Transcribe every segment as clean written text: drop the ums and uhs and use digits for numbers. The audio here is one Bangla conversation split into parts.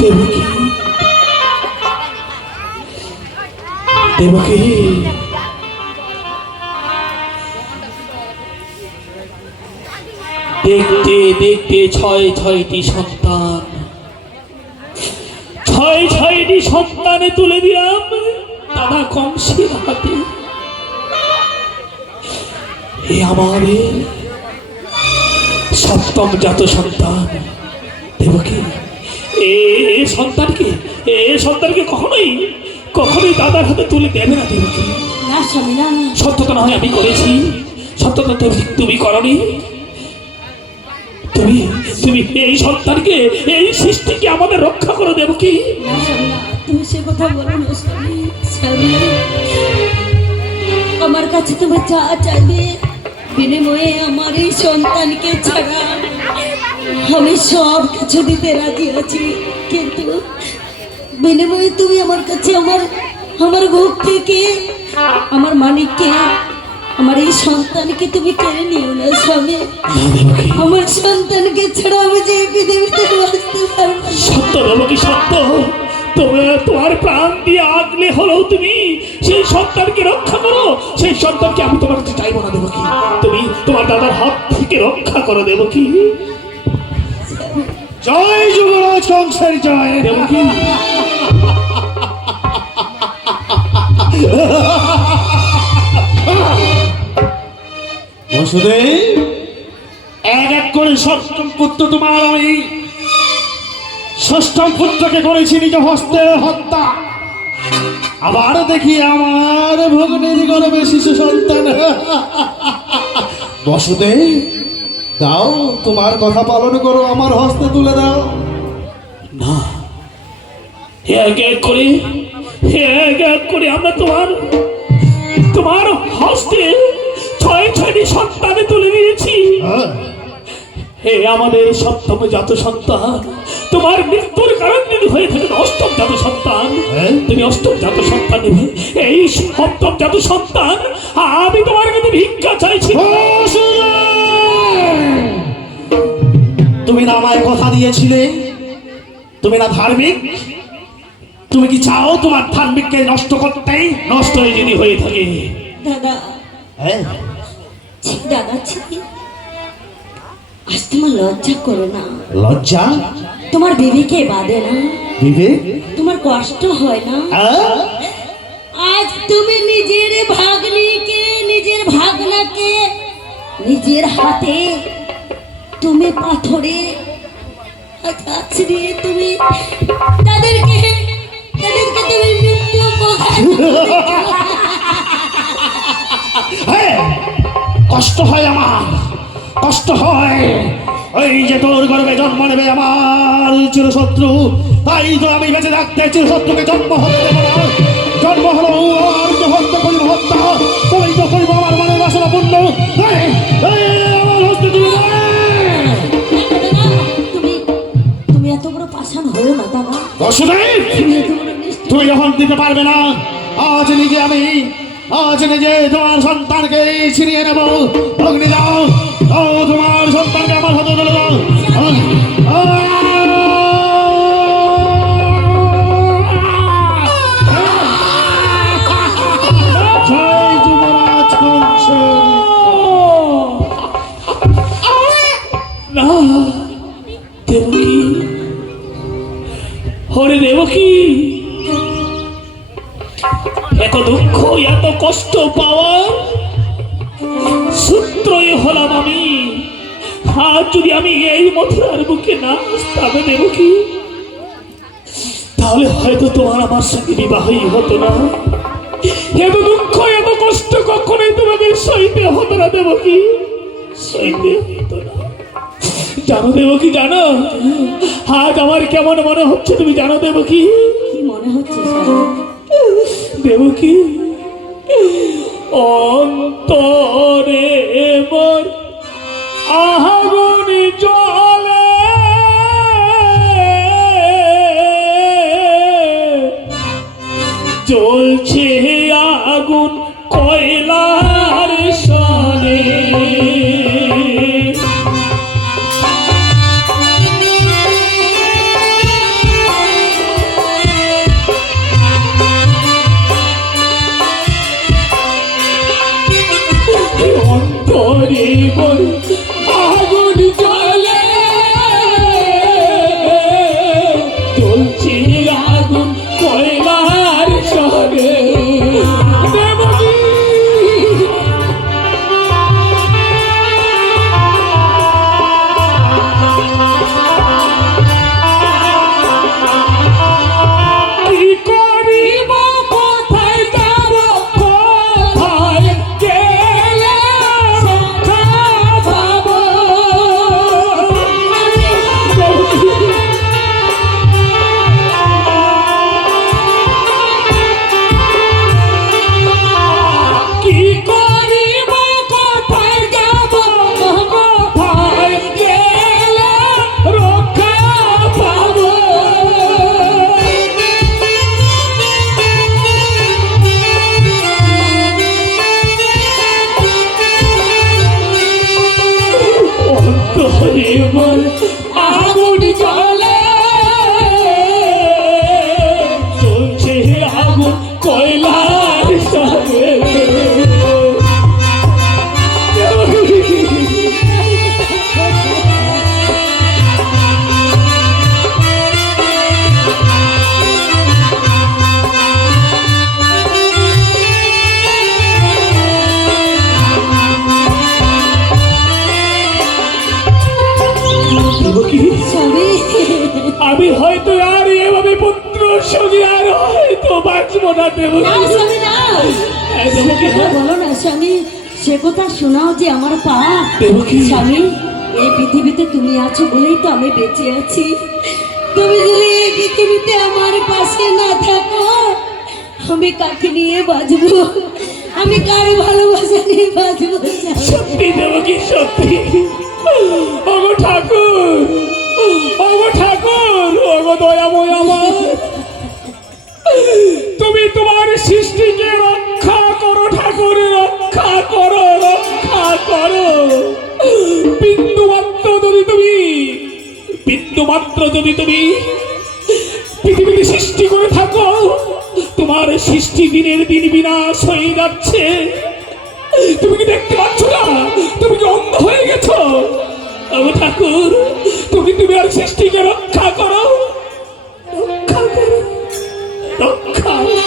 দেবকী, দেবকী, দেখতে দেখতে ছয়টি সন্তান, ছয়টি সন্তানে তুলে দিলাম দাদা কংসের হাতে। এ আমাদের সপ্তম জাত সন্তান দেবকী। এ সন্তানকে কখনোই দাদার হাতে তুলে দেবে না দেবকী। না স্বামী না। সত্যতা না হয় আমি করেছি, সত্যতা তুমি করনি। তুমি এই সন্তানকে, এই সৃষ্টিকে আমাদের রক্ষা করো দেবকী। না স্বামী না, তুমি সে কথা বলো না স্বামী। স্বামী, আমার কাছে তুমি যা চাইবে বিনিময়ে আমার এই সন্তানকে ছাড়া আমি সব কিছু দিতে রাজি আছি, কিন্তু বিনিময়ে তুমি আমার কাছে আমার বুক থেকে আমার মানিককে, আমার এই সন্তানকে তুমি কেড়ে নিও না স্বামী। আমার সন্তানকে ছাড়া আমি যে পৃথিবীতে বাঁচতে পারবো না। সত্য দেবকী, সত্য। তোমার প্রাণ দিয়ে আগলে হলেও তুমি সেই সন্তানকে রক্ষা করো। সেই সন্তানকে আমি তোমার কাছে চাইবো না দেবকী। তুমি তোমার দাদার হাত থেকে রক্ষা করো দেবকী। জয় যুবরাজ কংসের জয়। দেবকী, বসুদেব, এক এক করে ষষ্ঠম পুত্র তোমার আমি ষষ্ঠম পুত্রকে করেছি নিজ হস্তে হত্যা। আবার দেখি আমার ভগ্নের গর্ভে শিশু সন্তান। বসুদেব, দাও তোমার কথা পালন করো, আমার হস্তে তুলে দাও। না, এক এক করে আমরা তোমার হস্তে ছয়টি সন্তানে তুলে দিয়েছি। হে আমাদের সপ্তম জাত সন্তান, তোমার মৃত্যুর কারণ যদি হয়ে থাকে অষ্টম জাত সন্তান, তুমি অষ্টম জাত সন্তান নেবে। এই সপ্তম জাত সন্তান আমি তোমার কাছে ভিক্ষা চাইছি। তুমি না আমায় কথা দিয়েছিলে, তুমি না ধার্মিক? তুমি কি চাও তোমার ধার্মিককে নষ্ট করতে? নষ্ট হয়ে যদি হয়ে থাকে দাদা, হ্যাঁ দাদা ছি, আজ তোমার লজ্জা করো না? লজ্জা? তোমার বিবেকে বাঁধে না? বিবেক? তোমার কষ্ট হয় না? আজ তুমি নিজের ভাগ্নিকে, নিজের ভাগনাকে নিজের হাতে তুমি পাথরে আছড়িয়ে তুমি তাদেরকে তুমি মৃত্যু কষ্ট হয়, আমার কষ্ট হয়। ওই যে তোর গর্ভে জন্ম নেবে আমার চিরশত্রু, তাই তো আমি বেঁচে থাকতে চিরশত্রুকে জন্ম হতে দেব না। জন্ম হলো আর তো হত্যা করিব হত্যা, তুমি তো করিব আমার মনের বাসনা পূর্ণ। আমার হস্তে তুলে দে। তুমি এত বড় পাষাণ হলো না দাদা। বসুদেব, তুমি যখন দিতে পারবে না, আজ নিজে তোমার সন্তানকে ছিনিয়ে নেব। অগ্নি দাও, তোমার সন্তানকে আমার হাতে তুলে দাও। জয় যুবরাজ কংস। না দেবকী, হরে দেবকী, এত দুঃখ এত কষ্ট পাওয়ার সূত্রই হলাম আমি। আজ যদি আমি এই মথুরার বুকে না আসতাম দেবকী, তাহলে হয়তো তোমার আমার সঙ্গে বিবাহই হতো না। এত দুঃখ এত কষ্ট কখনোই তোমাকে সইতে হতো না দেবকী, সইতে হতো না। জানো দেবকী, জানো আজ আমার কেমন মনে হচ্ছে তুমি জানো দেবকী? কি মনে হচ্ছে দেবকী? অন্তরে মোর আগুন জ্বলে, জ্বলছে আগুন কয়লার সনে। আমি হয়তো আর এভাবে পুত্র সঙ্গে আর হয়তো বাঁচবো না দেবো না স্বামী না, সে কথা বলো না স্বামী, সে কথা শোনাও যে আমার পা। দেবকী। স্বামী, এই পৃথিবীতে তুমি আছো বলেই তো আমি বেঁচে আছি। তুমি যদি এই পৃথিবীতে আমার পাশে না থাকো, আমি কাকে নিয়ে বাঁচবো? আমি কার ভালোবাসা নিয়ে বাঁচবো? সত্যি দেবকী, সত্যি। ওগো ঠাকুর, ওগো ঠাকুর, ওগো দয়াময় আমার, তুমি তোমার সৃষ্টিকে রক্ষা করো ঠাকুর, রক্ষা করো, রক্ষা করো। বিন্দুমাত্র যদি তুমি পৃথিবীতে সৃষ্টি করে থাকো, তোমার সৃষ্টি দিনের দিন বিনাশ হয়ে যাচ্ছে। তুমি কি দেখতে পাচ্ছ না? তুমি কি অন্ধ হয়ে গেছো? ও ঠাকুর, তুমি আর সৃষ্টিকে রক্ষা করো, রক্ষা করো, রক্ষা করো।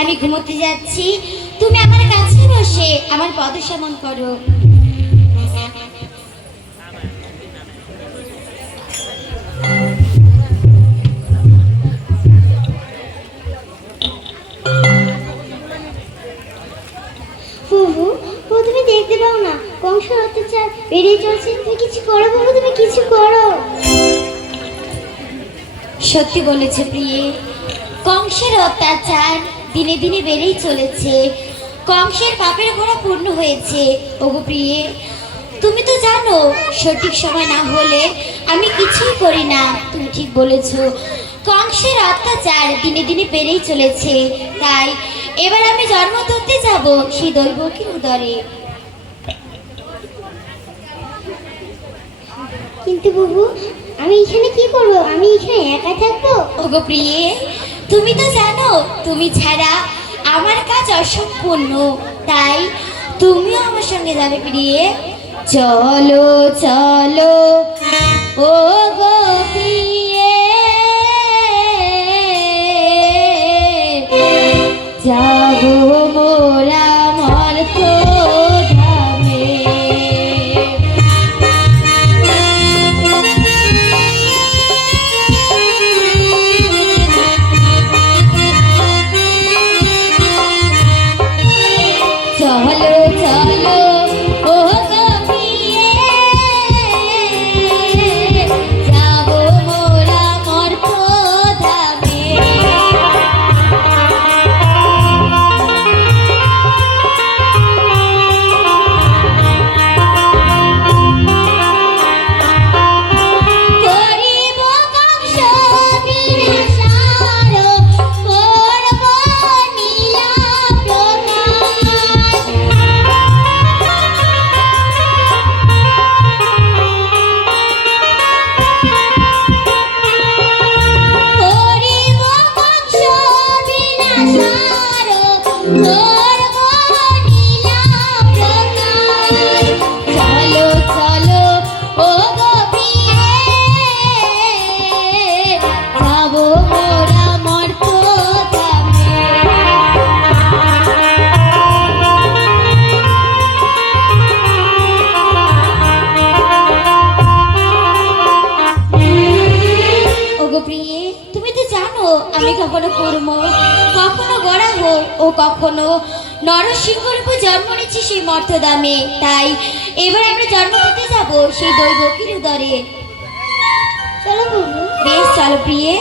আমি ঘুমোতে যাচ্ছি, তুমি আমার কাছে বসে আমার পদসেবন করো। বাবু, তুমি দেখতে পাও না কংসের অত্যাচার বেড়ে চলছে? তুমি কিছু করো বাবু, তুমি কিছু করো। সত্যি বলেছে প্রিয়ে, কংসের অত্যাচার দিনে দিনে বেড়েই চলেছে। কংসের পাপের ঘোড়া পূর্ণ হয়েছে। ওগো প্রিয়ে, তুমি তো জানো সঠিক সময় না হলে আমি কিছুই করি না। তুমি ঠিক বলেছ, কংসের অত্যাচার দিনে দিনে বেড়েই চলেছে। তাই এবার আমি জন্ম ধরতে যাব সেই দৈবকীর উদরে। কিন্তু বাবু, আমি এখানে কি করব? আমি এখানে একা থাকবো? ওগো প্রিয়ে, তুমি তো জানো তুমি ছাড়া আমার কাজ অসম্পূর্ণ। তাই তুমিও আমার সঙ্গে যাবে প্রিয়ে। চলো চলো ও গো প্রিয়ে, যাবো মোরা মর্ত ধামে। চলো চলো ও গো প্রিয়ে, যাবো মোরা মর্ত ধামে। করিব কংস বিনাশার, করব নীলা প্রকাশ। করিব কংস বিনাশার, করব নীলা প্রকাশ। চলো চলো ও গো প্রিয়ে, যাবো মোরা মর্ত ধামে। ওগো প্রিয়ে, তুমি তো জানো আমি কখনো কর্ম, কখনো গড়া হোক ও কখনো নরসিংহ রূপে জন্ম নিচ্ছি সেই মর্তদামে। তাই এবার আমরা জন্ম দিতে যাব সেই দৈবকীর উদরে। চলো বাবু। বেশ চলো প্রিয়ে।